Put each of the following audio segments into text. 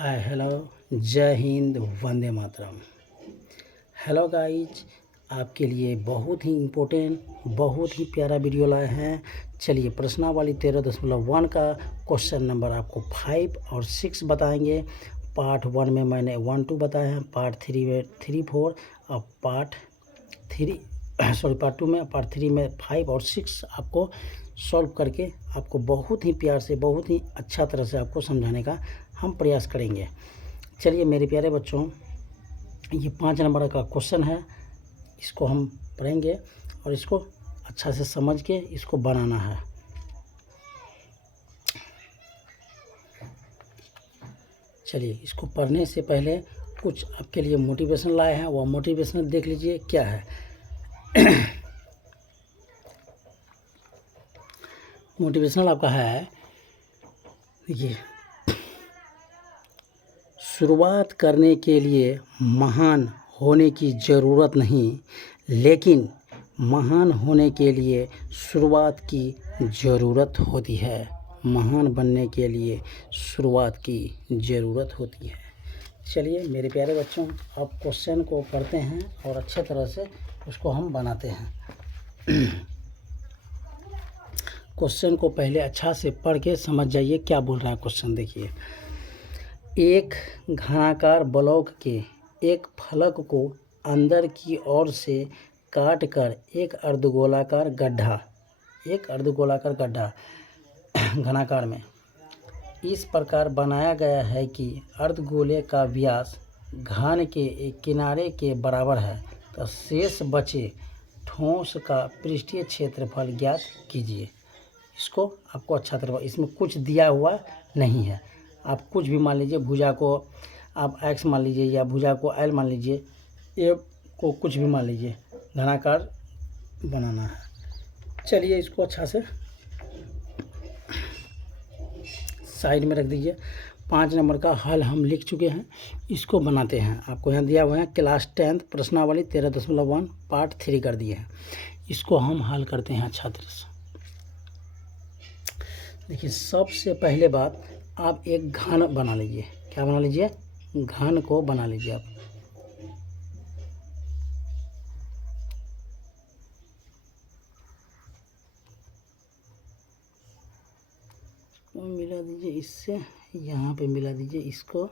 Hi hello, जय Hind, Vande Mataram. Hello guys, आपके लिए बहुत ही इम्पोर्टेंट, बहुत ही प्यारा वीडियो लाए हैं। चलिए, प्रश्नावली 13.1 का क्वेश्चन नंबर आपको 5 और 6 बताएंगे। पार्ट 1 में मैंने 1 2 बताए हैं, पार्ट 3 में 3 4 और पार्ट 2 में, पार्ट 3 में 5 और 6 आपको सॉल्व करके आपको बहुत ही प्यार से, बहुत ही अच्छा तरह से आपको समझाने का हम प्रयास करेंगे। चलिए मेरे प्यारे बच्चों, ये 5 नंबर का क्वेश्चन है, इसको हम पढ़ेंगे और इसको अच्छा से समझ के इसको बनाना है। चलिए, इसको पढ़ने से पहले कुछ आपके लिए मोटिवेशन लाए हैं, वह मोटिवेशन देख लीजिए क्या है। मोटिवेशनल आपका है, देखिए, शुरुआत करने के लिए महान होने की ज़रूरत नहीं, लेकिन महान होने के लिए शुरुआत की ज़रूरत होती है। महान बनने के लिए शुरुआत की ज़रूरत होती है। चलिए मेरे प्यारे बच्चों, अब क्वेश्चन को पढ़ते हैं और अच्छे तरह से उसको हम बनाते हैं। क्वेश्चन को पहले अच्छा से पढ़ के समझ जाइए क्या बोल रहा है क्वेश्चन। देखिए, एक घनाकार ब्लॉक के एक फलक को अंदर की ओर से काट कर एक अर्धगोलाकार गड्ढा घनाकार में इस प्रकार बनाया गया है कि अर्धगोले का व्यास घन के एक किनारे के बराबर है, तो शेष बचे ठोस का पृष्ठीय क्षेत्रफल ज्ञात कीजिए। इसको आपको अच्छा तरह, इसमें कुछ दिया हुआ नहीं है, आप कुछ भी मान लीजिए, भुजा को आप x मान लीजिए या भुजा को l मान लीजिए, ए को कुछ भी मान लीजिए, घनाकार बनाना है। चलिए इसको अच्छा से साइड में रख दीजिए। 5 नंबर का हल हम लिख चुके हैं, इसको बनाते हैं। आपको यहाँ दिया हुआ है क्लास 10 प्रश्नावली 13.1 पार्ट 3 कर दिए हैं, इसको हम हल करते हैं अच्छा तरह से। देखिए, सबसे पहले बात, आप एक घन बना लीजिए। क्या बना लीजिए? घन को बना लीजिए आप। तो मिला दीजिए इससे, यहाँ पे मिला दीजिए इसको,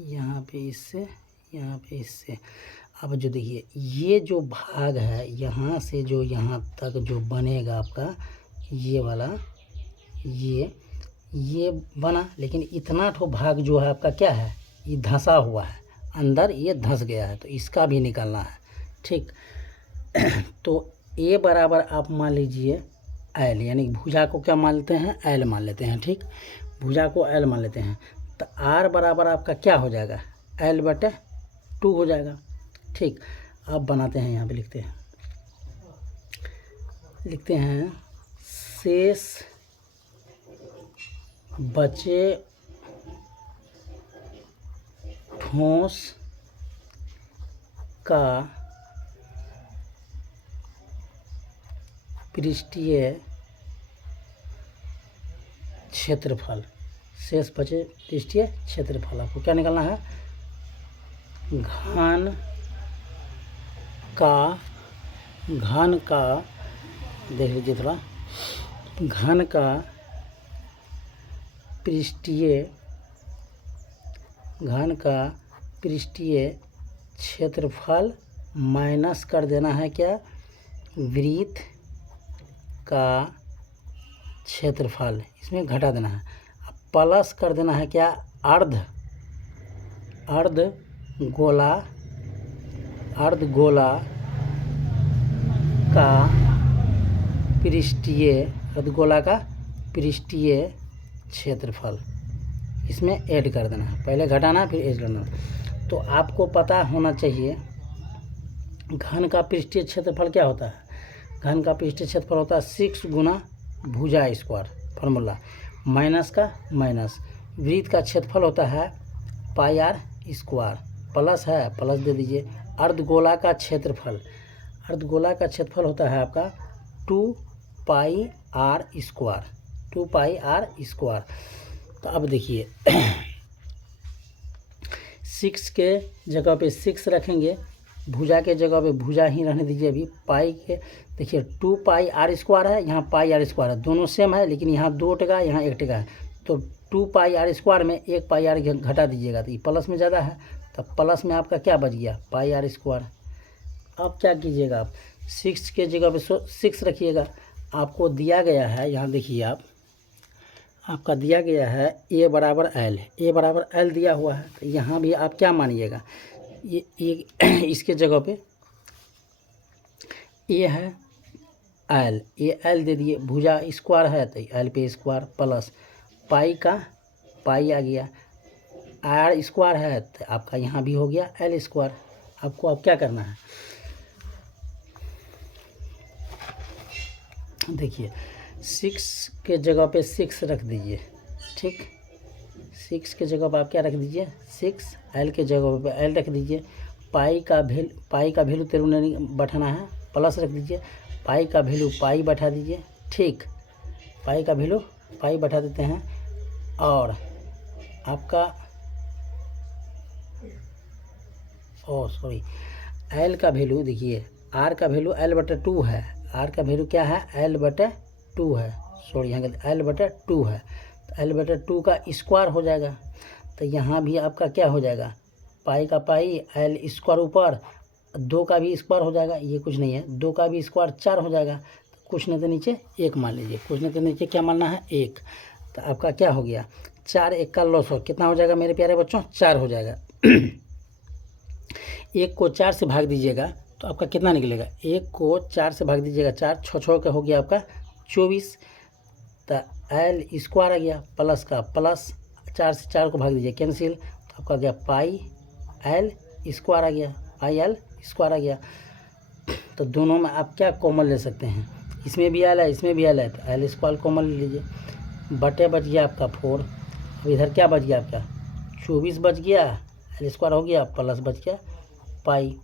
यहाँ पे इससे, यहाँ पे इससे। अब जो देखिए, ये जो भाग है यहाँ से जो यहाँ तक जो बनेगा आपका ये वाला, ये बना, लेकिन इतना ठो भाग जो है आपका क्या है, ये धंसा हुआ है अंदर, ये धंस गया है, तो इसका भी निकालना है। ठीक, तो ए बराबर आप मान लीजिए एल, यानी भुजा को क्या मान लेते हैं, एल मान लेते हैं। ठीक, भुजा को एल मान लेते हैं, तो आर बराबर आपका क्या हो जाएगा, एल बटे 2 हो जाएगा। ठीक, अब बनाते हैं, यहाँ पे लिखते हैं शेष बचे ठोस का पृष्ठीय क्षेत्रफल, शेष बचे पृष्ठीय क्षेत्रफल आपको क्या निकालना है, घन का देख लीजिए थोड़ा, घन का पृष्ठीय क्षेत्रफल माइनस कर देना है क्या, वृत्त का क्षेत्रफल, इसमें घटा देना है। प्लस कर देना है क्या, अर्धगोला का पृष्ठीय क्षेत्रफल, इसमें ऐड कर देना है, पहले घटाना फिर ऐड करना। तो आपको पता होना चाहिए घन का पृष्ठीय क्षेत्रफल क्या होता है। घन का पृष्ठीय क्षेत्रफल होता है 6 गुना भुजा स्क्वायर, फार्मूला, माइनस का माइनस, वृत्त का क्षेत्रफल होता है पाई आर स्क्वायर, प्लस है प्लस दे दीजिए, अर्धगोला का क्षेत्रफल होता है आपका 2 पाई आर स्क्वायर। तो अब देखिए 6 के जगह पे 6 रखेंगे, भुजा के जगह पे भुजा ही रहने दीजिए। अभी पाई के देखिए 2 पाई आर स्क्वायर है, यहाँ पाई आर स्क्वायर है, दोनों सेम है, लेकिन यहाँ 2 टका यहाँ 1 टका है। तो 2 पाई आर स्क्वायर में 1 पाई आर घटा दीजिएगा, तो ये प्लस में ज़्यादा है, तो प्लस में आपका क्या बच गया, पाई आर स्क्वायर। अब क्या कीजिएगा, आप 6 के जगह पे 6 रखिएगा। आपको दिया गया है, यहाँ देखिए आप, आपका दिया गया है ए बराबर एल, ए बराबर एल दिया हुआ है। तो यहाँ भी आप क्या मानिएगा, ये इसके जगह पे ए है एल, ए एल दे दिए, भुजा स्क्वायर है तो एल पे स्क्वायर प्लस पाई का पाई आ गया, आर स्क्वायर है तो आपका यहाँ भी हो गया एल स्क्वायर। आपको अब क्या करना है, देखिए 6 के जगह पे 6 रख दीजिए, ठीक। 6 के जगह पर आप क्या रख दीजिए, 6, एल के जगह पे एल रख दीजिए। पाई का वैल्यू तेरू नहीं बैठाना है, प्लस रख दीजिए। पाई का वैल्यू पाई बैठा दीजिए, ठीक। पाई का वैल्यू पाई बैठा देते हैं। और आपका एल का वैल्यू देखिए, आर का वैल्यू एल बटे 2 है, आर का वैल्यू क्या है, एल बटे 2 है, यहाँ एल बटे 2 है, तो एल बटे 2 का स्क्वायर हो जाएगा। तो यहाँ भी आपका क्या हो जाएगा, पाई का पाई एल स्क्वायर ऊपर, 2 का भी स्क्वायर हो जाएगा, ये कुछ नहीं है, 2 का भी स्क्वायर 4 हो जाएगा। तो कुछ नहीं तो नीचे 1 मान लीजिए, कुछ नहीं तो नीचे क्या मानना है 1। तो आपका क्या हो गया, 4 1 का लॉस हो, कितना हो जाएगा मेरे प्यारे बच्चों, 4 हो जाएगा। 1 को 4 से भाग दीजिएगा तो आपका कितना निकलेगा, 1 को 4 से भाग दीजिएगा, 4 6 का हो गया आपका 24। तो एल स्क्वायर आ गया, प्लस का प्लस, 4 से 4 को भाग दीजिए कैंसिल, तो आपका गया पाई एल स्क्वायर आ गया, पाई एल स्क्वायर आ गया। तो दोनों में आप क्या कॉमन ले सकते हैं, इसमें भी एल है इसमें भी एल है, तो एल स्क्वायर कॉमन ले लीजिए। बटे बच गया आपका 4, अब इधर क्या बच गया आपका 24 बच गया, एल स्क्वायर हो गया, प्लस बच गया पाई।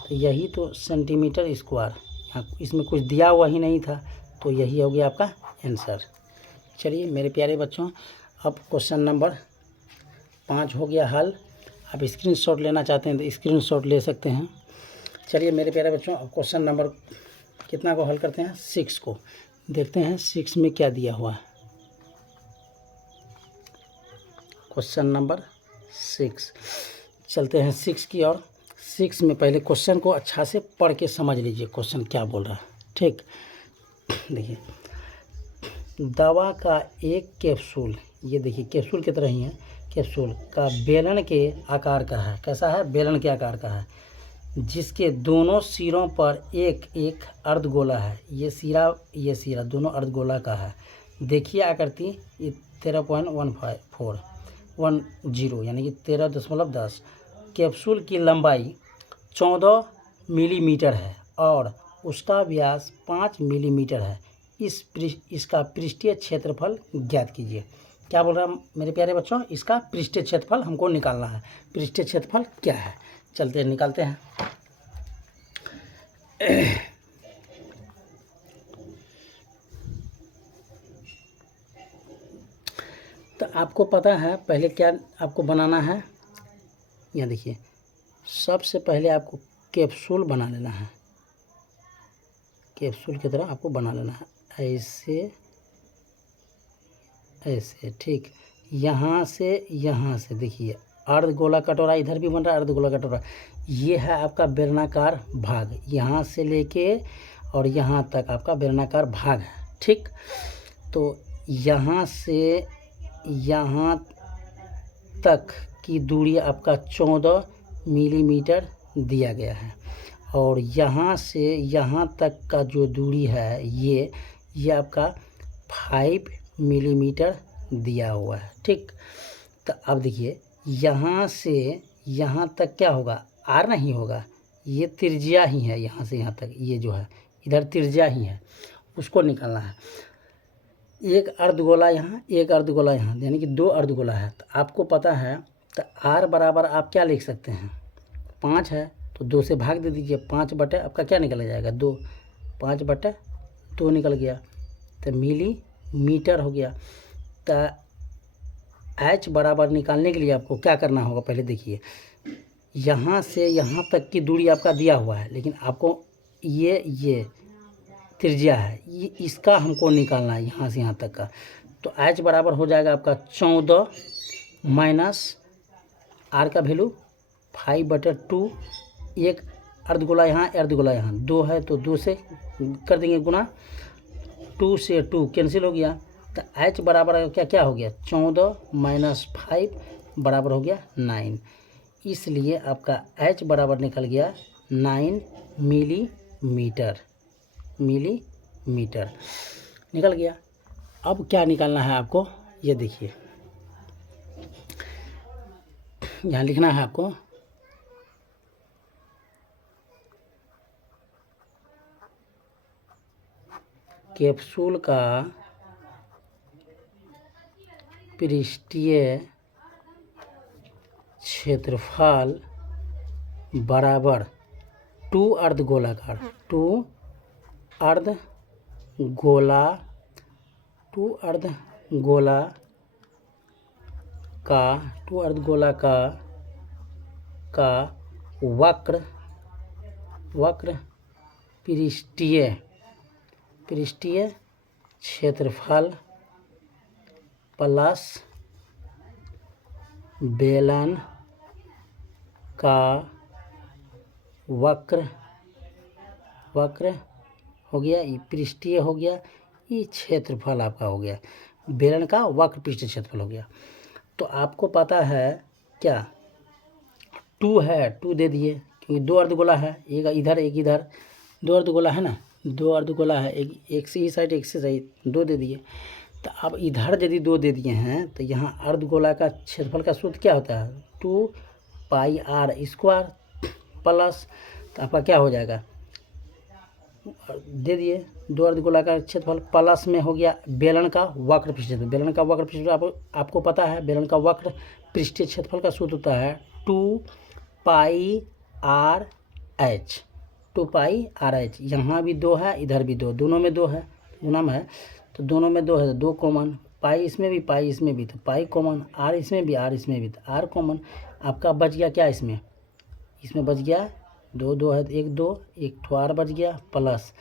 तो यही तो सेंटीमीटर स्क्वायर, यहाँ इसमें कुछ दिया हुआ ही नहीं था, तो यही हो गया आपका आंसर। चलिए मेरे प्यारे बच्चों, अब क्वेश्चन नंबर 5 हो गया हल। आप स्क्रीनशॉट लेना चाहते हैं तो स्क्रीनशॉट ले सकते हैं। चलिए मेरे प्यारे बच्चों, अब क्वेश्चन नंबर कितना को हल करते हैं, 6 को देखते हैं 6 में क्या दिया हुआ है। क्वेश्चन नंबर 6, चलते हैं 6 की ओर। 6 में पहले क्वेश्चन को अच्छा से पढ़ के समझ लीजिए क्वेश्चन क्या बोल रहा है, ठीक। देखिए, दवा का एक कैप्सूल, ये देखिए कैप्सूल की तरह ही है, कैप्सूल का बेलन के आकार का है, कैसा है, बेलन के आकार का है, जिसके दोनों सिरों पर एक एक अर्धगोला है। ये सिरा दोनों अर्धगोला का है। देखिए आकृति, ये 13.10 यानी कि 13.10। कैप्सूल की लंबाई 14 मिलीमीटर है और उसका व्यास 5 मिलीमीटर है। इसका पृष्ठीय क्षेत्रफल ज्ञात कीजिए। क्या बोल रहा है मेरे प्यारे बच्चों, इसका पृष्ठीय क्षेत्रफल हमको निकालना है। पृष्ठीय क्षेत्रफल क्या है, चलते हैं निकालते हैं। तो आपको पता है पहले क्या आपको बनाना है, यहाँ देखिए, सबसे पहले आपको कैप्सूल बना लेना है, कैप्सूल की तरह आपको बना लेना है, ऐसे ऐसे, ठीक। यहाँ से देखिए अर्धगोला कटोरा इधर भी बन रहा है, अर्धगोला कटोरा, ये है आपका बेलनाकार भाग, यहाँ से लेके और यहाँ तक आपका बेलनाकार भाग है, ठीक। तो यहाँ से यहाँ तक की दूरी आपका 14 मिलीमीटर दिया गया है, और यहाँ से यहाँ तक का जो दूरी है ये आपका 5 मिलीमीटर दिया हुआ है, ठीक। तो अब देखिए, यहाँ से यहाँ तक क्या होगा, आर नहीं होगा, ये त्रिज्या ही है, यहाँ से यहाँ तक ये जो है इधर त्रिज्या ही है, उसको निकालना है। एक अर्धगोला यहाँ, एक अर्धगोला यहाँ, यानी कि 2 अर्धगोला है। तो आपको पता है, तो आर बराबर आप क्या लिख सकते हैं, 5 है तो 2 से भाग दे दीजिए, 5 बटे आपका क्या निकल जाएगा 2, 5 बटे 2 निकल गया, तो मिलीमीटर हो गया। तो एच बराबर निकालने के लिए आपको क्या करना होगा, पहले देखिए, यहाँ से यहाँ तक की दूरी आपका दिया हुआ है, लेकिन आपको ये त्रिज्या है, ये इसका हमको निकालना है यहाँ से यहाँ तक का। तो एच बराबर हो जाएगा आपका 14 माइनस आर का वैल्यू 5/2, एक अर्धगोला यहाँ अर्धगोला यहाँ, 2 है तो 2 से कर देंगे गुना, 2 से 2 कैंसिल हो गया, तो एच बराबर क्या क्या हो गया, 14 माइनस 5 बराबर हो गया 9। इसलिए आपका एच बराबर निकल गया 9 मिलीमीटर निकल गया। अब क्या निकालना है आपको, ये देखिए, यहाँ लिखना है आपको कैप्सूल का पृष्ठीय क्षेत्रफल बराबर 2 अर्धगोलाकार 2 अर्धगोला का वक्र पृष्ठीय क्षेत्रफल प्लस बेलन का वक्र हो गया, ये पृष्ठीय हो गया, ये क्षेत्रफल आपका हो गया, बेलन का वक्र पृष्ठीय क्षेत्रफल हो गया। तो आपको पता है क्या, 2 है, 2 दे दिए, क्योंकि 2 अर्धगोला है, एक इधर एक इधर, 2 अर्धगोला है ना, 2 अर्धगोला है, एक से ही साइड एक से साइड 2 दे दिए। तो अब इधर यदि 2 दे दिए हैं तो यहाँ अर्धगोला का क्षेत्रफल का सूत्र क्या होता है, 2 पाई आर स्क्वायर प्लस, तो आपका क्या हो जाएगा, दे दिए 2 अर्धगोला का क्षेत्रफल प्लस में हो गया बेलन का वक्र पृष्ठीय क्षेत्रफल। बेलन का वक्र पृष्ठीय आपको पता है, बेलन का वक्र पृष्ठीय क्षेत्रफल का सूत्र होता है 2 पाई आर एच, 2 पाई आर एच। यहाँ भी 2 है, इधर भी 2, दोनों में 2 है, गुना में है, तो दोनों में 2 है, तो 2 कॉमन, पाई इसमें भी तो पाई कॉमन, आर इसमें भी तो आर कॉमन। आपका बच गया क्या, इसमें बच गया 2 2 है, 1 2, एक ठो आर बच गया, plus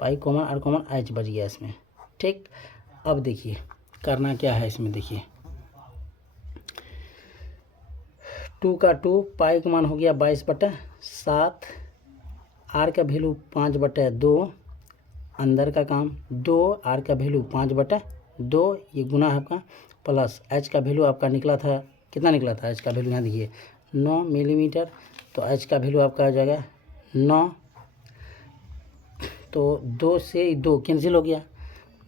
pi common R common H बच गया इसमें। ठीक, अब देखिए करना क्या है इसमें, देखिए 2 का 2, पाई का मान हो गया 22/7, आर का वैल्यू 5/2, अंदर का काम 2, आर का वैल्यू 5/2, ये गुना है आपका, प्लस एच का वैल्यू आपका निकला था, कितना निकला था एच का वैल्यू, यहाँ देखिए 9 मिलीमीटर, तो एच का वैल्यू आपका आ जाएगा 9, तो 2 से 2 कैंसिल हो गया,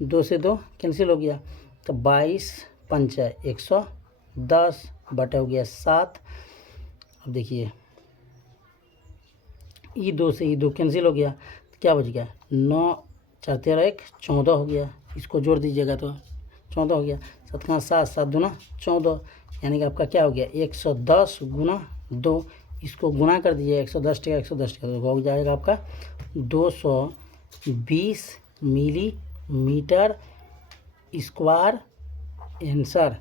2 से 2 कैंसिल हो गया, तो 22 पंचा 110 बटा हो गया 7। अब देखिए ये 2 से ये 2 कैंसिल हो गया, तो क्या बच गया, 9 4 13 1 14 हो गया, इसको जोड़ दीजिएगा तो 14 हो गया, 7 का 7 7 दूना 14, यानी कि आपका क्या हो गया 110 गुना 2, इसको गुना कर दीजिए 110 टका 110 टका, तो हो जाएगा आपका 220 मिलीमीटर स्क्वायर आंसर।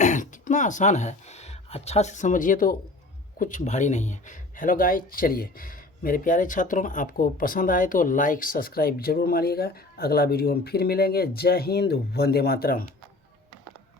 कितना आसान है, अच्छा से समझिए तो कुछ भारी नहीं है। हेलो गाइस, चलिए मेरे प्यारे छात्रों, आपको पसंद आए तो लाइक सब्सक्राइब जरूर मारिएगा। अगला वीडियो में फिर मिलेंगे। जय हिंद, वंदे मातरम।